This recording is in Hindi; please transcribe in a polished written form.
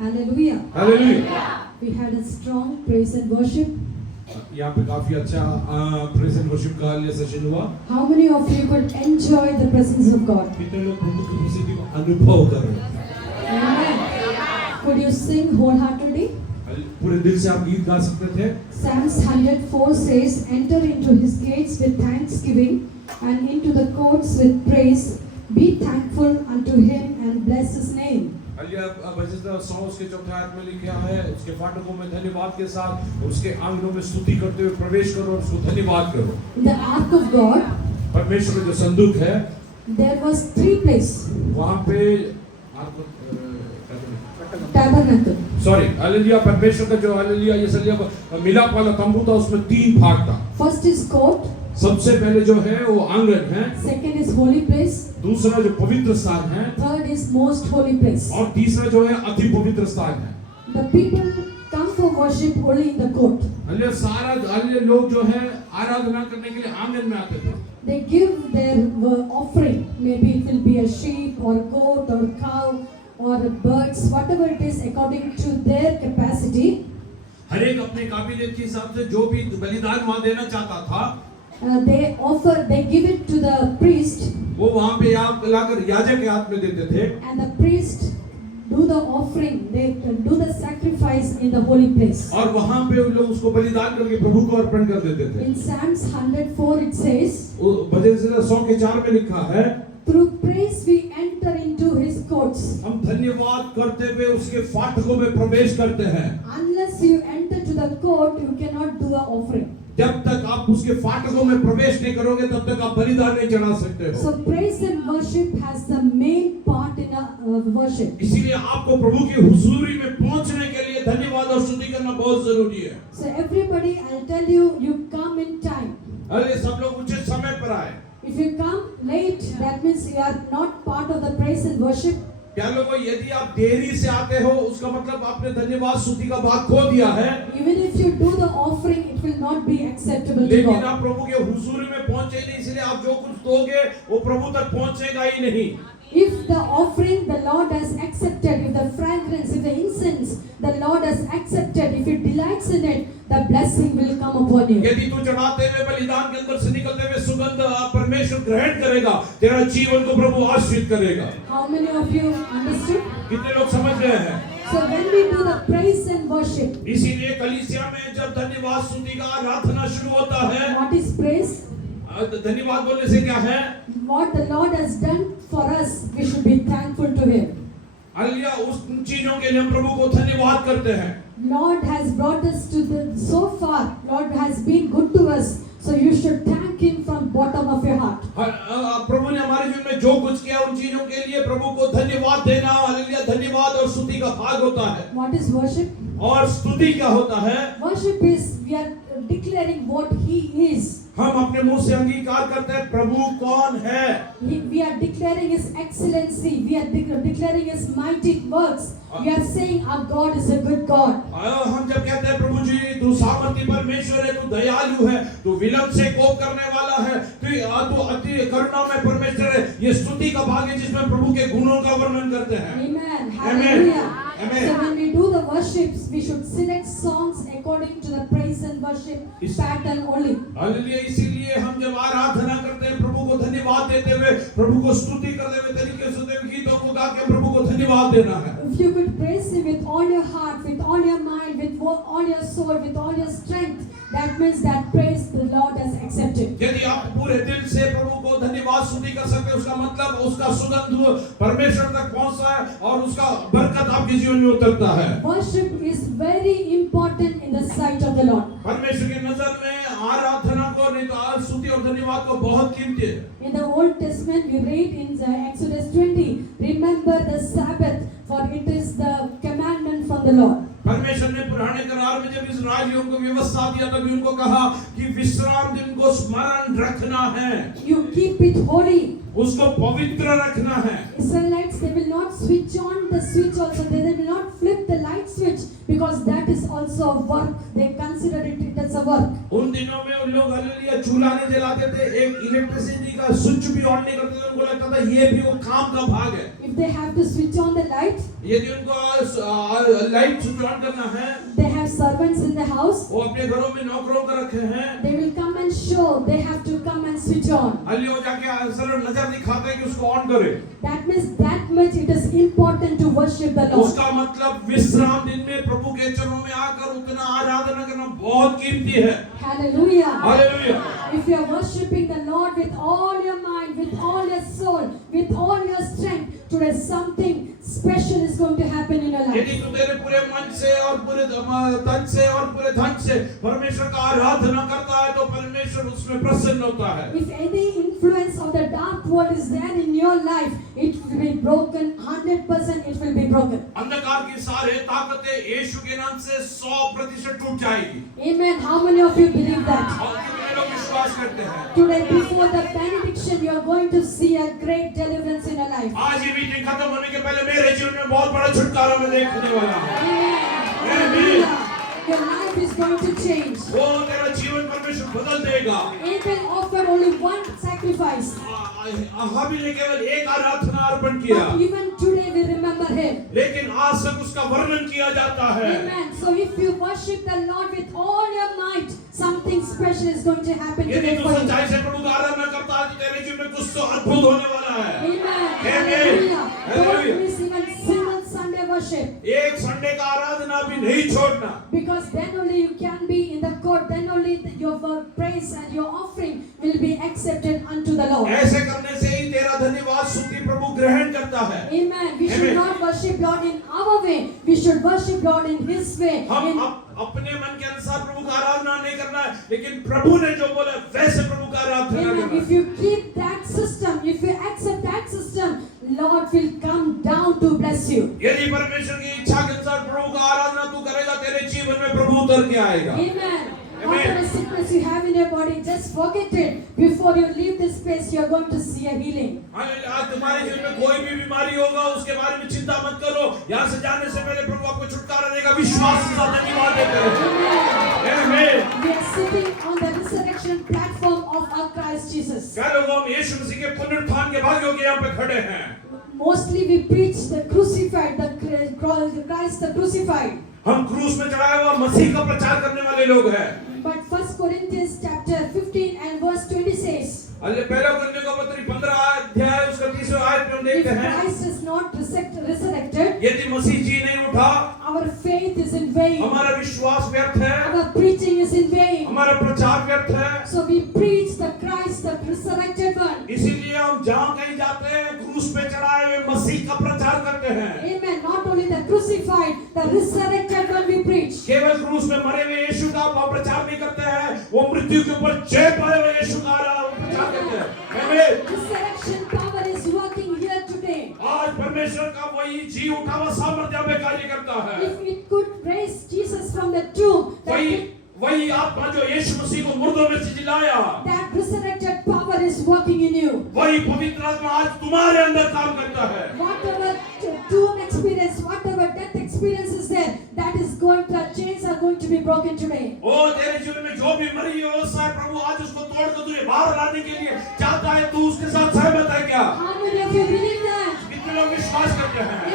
Hallelujah. Hallelujah. We had a strong praise and worship. यहाँ पे काफी अच्छा प्रेज एंड वर्शिप का लिए सेशन हुआ। How many of you could enjoy the presence of God? कितने लोग प्रभु की उपस्थिति को अनुभव कर रहे हैं? Amen. Could you sing wholeheartedly? पूरे दिल से आप गीत गा सकते थे। Psalms 104 says, "Enter into his gates with thanksgiving and into the courts with praise. Be thankful unto him and bless his name." भजन 100 उसके चौथे आयत में लिखा है, उसके फाटकों में धन्यवाद के साथ उसके आंगनों में स्तुति करते हुए प्रवेश करो और उसको धन्यवाद करो। In the ark of God, परमेश्वर का जो संदूक है, there was 3 places. वहाँ पे Tabernacle. हालेलुया, परमेश्वर का जो हालेलुया ये मिलाप वाला तंबू था, उसमें 3 भाग था। First is court. सबसे पहले जो है वो आंगन है। Second is holy place. दूसरा जो पवित्र स्थान है। Third is most holy place. और तीसरा जो है अति पवित्र स्थान है। The people come for worship only in the court. Hallelujah, सारा लोग जो है आराधना करने के लिए आंगन में आते थे। They give their offering. Maybe it will be a sheep or goat or cow or birds, whatever it is, according to their capacity. हर एक अपने काबिलियत के हिसाब से जो भी बलिदान वहाँ देना चाहता था, They give it to the priest. वो वहाँ पे लाकर याजक के हाथ में देते थे। And the priest do the offering. They do the sacrifice in the holy place. और वहाँ पे उन लोग उसको बलिदान करके प्रभु को अर्पण कर देते थे। In Psalms 104 it says, भजन 100 के 4 में लिखा है, through praise we enter into his courts. हम धन्यवाद करते हुए उसके फाटकों में प्रवेश करते हैं। Unless you enter to the court, you cannot do an offering. जब तक आप उसके फाटकों में प्रवेश नहीं करोगे, तब तक आप बलिदान नहीं चढ़ा सकते हो। So praise and worship has the main part in a worship. इसीलिए आपको प्रभु की हुजूरी में पहुंचने के लिए धन्यवाद और स्तुति करना बहुत जरूरी है। So everybody, I'll tell you, you come in time. अरे सब लोग उचित समय पर आए। If you come late, that means you are not part of the praise and worship. क्या लोगों, यदि आप देरी से आते हो, उसका मतलब आपने धन्यवाद स्तुति का भाग खो दिया है। Even if you do the offering, it will not be acceptable to लेकिन God. आप प्रभु के हुजूरी में पहुंचे नहीं, इसलिए आप जो कुछ दोगे वो प्रभु तक पहुंचेगा ही नहीं। If the offering the Lord has accepted, if the fragrance, if the incense the Lord has accepted, if He delights in it, the blessing will come upon you. यदि तू चढ़ाते हुए बलिदान के अंदर से निकलते हुए सुगंध परमेश्वर ग्रहण करेगा, तेरा जीवन को प्रभु आशीर्वाद करेगा। How many of you understood? कितने लोग समझ गए हैं? So when we do the praise and worship, इसीलिए कलीसिया में जब धन्यवाद स्तुति का आराधना शुरू होता है, what is praise? धन्यवाद बोलने से क्या है? What the Lord has done for us, we should be thankful to Him. Hallelujah, उस चीजों के लिए हम प्रभु को धन्यवाद करते हैं। Lord has brought us to so far. Lord has been good to us. So you should thank Him from bottom of your heart. प्रभु ने हमारे जीवन में जो कुछ किया, उन चीजों के लिए प्रभु को धन्यवाद देना, हालेलुया, धन्यवाद और स्तुति का भाग होता है। What is worship? और स्तुति क्या होता है? Worship is we are declaring what He is. हम अपने मुंह से अंगीकार करते हैं प्रभु कौन है। We are declaring His excellency. We are declaring His mighty works. We are saying our God is a good God. हम जब कहते हैं प्रभु जी तू सामर्थी परमेश्वर है, तू दयालु है, तू विलंब से कोप करने वाला है, तू अति करुणा में परमेश्वर है, ये स्तुति का भाग है जिसमें प्रभु के गुणों का वर्णन करते हैं। Amen. Hallelujah. Amen. So when we do the worships, we should select songs according to the praise and worship pattern only. Hallelujah, इसीलिए हम जब आराधना करते हैं, प्रभु को धन्यवाद देते हुए, प्रभु को स्तुति करते हुए तरीके से गीतों को गा के प्रभु को धन्यवाद देना है। If you could praise Him with all your heart, with all your mind, with all your soul, with all your strength, that means that praise the Lord has accepted. यदि आप पूरे दिल से प्रभु को धन्यवाद स्तुति कर सकते हैं, उसका मतलब उसका सुगंध परमेश्वर तक पहुंचता है और उसका बरकत आपके जीवन में उतरता है। Worship is very important in the sight of the Lord. परमेश्वर की नजर में आराधना को, नहीं तो स्तुति और धन्यवाद को बहुत कीमती है। In the Old Testament, we read in Exodus 20, remember the Sabbath, for it is the commandment from the Lord. परमेश्वर ने पुराने करार में जब इस्राएलियों को व्यवस्था दिया, तभी उनको कहा कि विश्राम दिन को स्मरण रखना है। You keep it holy. उसको पवित्र रखना है। Israelites, they will not switch on the switch also. They will not flip the light switch because that is also a work. They consider it as a work. उन दिनों में उन लोग हालेलुया चूल्हा नहीं जलाते थे, एक इलेक्ट्रिसिटी का स्विच भी ऑन नहीं करते थे, उनको लगता था ये भी वो काम का भाग है। If they have to switch on the light, यदि उनको लाइट स्विच ऑन करना है, they have servants in the house, वो अपने घरों में नौकरों को रखे हैं, they will come and show, they have to come and switch on. हल्ली वो जाके सरल नजर दिखाते हैं कि उसको ऑन करे। That means that much it is important to worship the Lord. उसका मतलब विश्राम दिन में प्रभु के चरणों में आकर उतना आराधना करना बहुत कीमती है। Hallelujah. Hallelujah. If you are worshiping the Lord with all your mind, with all your soul, with all your strength, today something special is going to happen in your life. यदि तू तेरे पूरे मन से और पूरे तन से और पूरे धन से परमेश्वर का आराधना करता है तो परमेश्वर उसमें प्रसन्न होता है। If any influence of the dark world is there in your life, it will be broken. 100% it will be broken. अंधकार की सारे ताकतें यीशु के नाम से 100% टूट जाएगी। Amen. How many of you believe that? और कितने लोग विश्वास करते हैं? Today, before the benediction, you are going to see a great deliverance in your life. आज ये मीटिंग खत्म होने के पहले मेरे जीवन में बहुत बड़ा छुटकारा मैं देखने वाला हूँ। Amen. Hallelujah. Your life is going to change. वो तेरा जीवन परमेश्वर बदल देगा। Abel offered only one sacrifice. हाबिल ने केवल एक आराधना अर्पण किया। But even today we remember him. लेकिन आज तक उसका वर्णन किया जाता है। Amen. So if you worship the Lord with all your might, something special is going to happen यदि today तू for you. सच्चाई से प्रभु का आराधना करता है तो तेरे जीवन में कुछ तो अद्भुत होने वाला है। Amen. Amen. Hallelujah. Don't miss even single Sunday worship. एक संडे का आराधना भी नहीं छोड़ना। Because then only you can be in the court. Then only your praise and your offering will be accepted unto the Lord. ऐसे करने से ही तेरा धन्यवाद स्तुति प्रभु ग्रहण करता है। Amen. We should Amen. not worship Lord in our way. We should worship Lord in His way. हम अपने मन के अनुसार प्रभु का आराधना नहीं करना है, लेकिन प्रभु ने जो बोला वैसे प्रभु का आराधना Amen. करना If you keep that system, if you accept that system, Lord will come down to bless you. यदि परमेश्वर की इच्छा के अनुसार प्रभु का आराधना तू करेगा, तेरे जीवन में प्रभु उतर के आएगा। Amen. Whatever sickness you have in your body, just forget it. Before you leave this place, you are going to see a healing. आज तुम्हारे जीवन में कोई भी बीमारी होगा, उसके बारे में चिंता मत करो। यहाँ से जाने से पहले प्रभु आपको छुटकारा देगा। विश्वास के साथ धन्यवाद देते रहो। Amen. We are sitting on the resurrection platform of our Christ Jesus. क्या लोग हम यीशु मसीह के पुनरुत्थान के भाग्यों के यहाँ पे खड़े हैं? Mostly we preach the crucified, the Christ the crucified. हम क्रूस में चढ़ाया हुआ मसीह का प्रचार करने वाले लोग हैं। But 1 Corinthians chapter 15 and verse 20 says, पहला कुरिन्थियों का पत्री 15 अध्याय उसका 30वां आयत में हम if देखते हैं, Christ is not resurrected, यदि मसीह जी नहीं उठा, our faith is in vain. हमारा विश्वास व्यर्थ है, Our preaching is in vain. हमारा प्रचार व्यर्थ है। So we preach the Christ, the resurrected one. इसीलिए हम जहाँ कहीं जाते हैं क्रूस पे चढ़ाए हुए मसीह का प्रचार करते हैं। Amen. Not only the crucified, the resurrected one we preach. केवल क्रूस में मरे हुए यीशु का प्रचार नहीं करते हैं, वो मृत्यु के ऊपर जय पाए हुए यीशु का प्रचार करते हैं। Amen. Resurrection power is working here today. आज परमेश्वर का वही जी उठा हुआ सामर्थ्य में कार्य करता है। If it could raise Jesus from the tomb, वही आत्मा जो यीशु मसीह को मुर्दों में से जिलाया, that resurrected power is working in you. वही पवित्र आत्मा आज तुम्हारे अंदर काम करता है। Whatever tomb experience, whatever death experience is there, that is going to, chains are going to be broken today. ओ तेरे जीवन में जो भी मरी हो शायद प्रभु आज उसको तोड़ कर तुझे बाहर लाने के लिए चाहता है, तू उसके साथ सहमत है क्या? How many of you believe that? कितने लोग विश्वास करते हैं?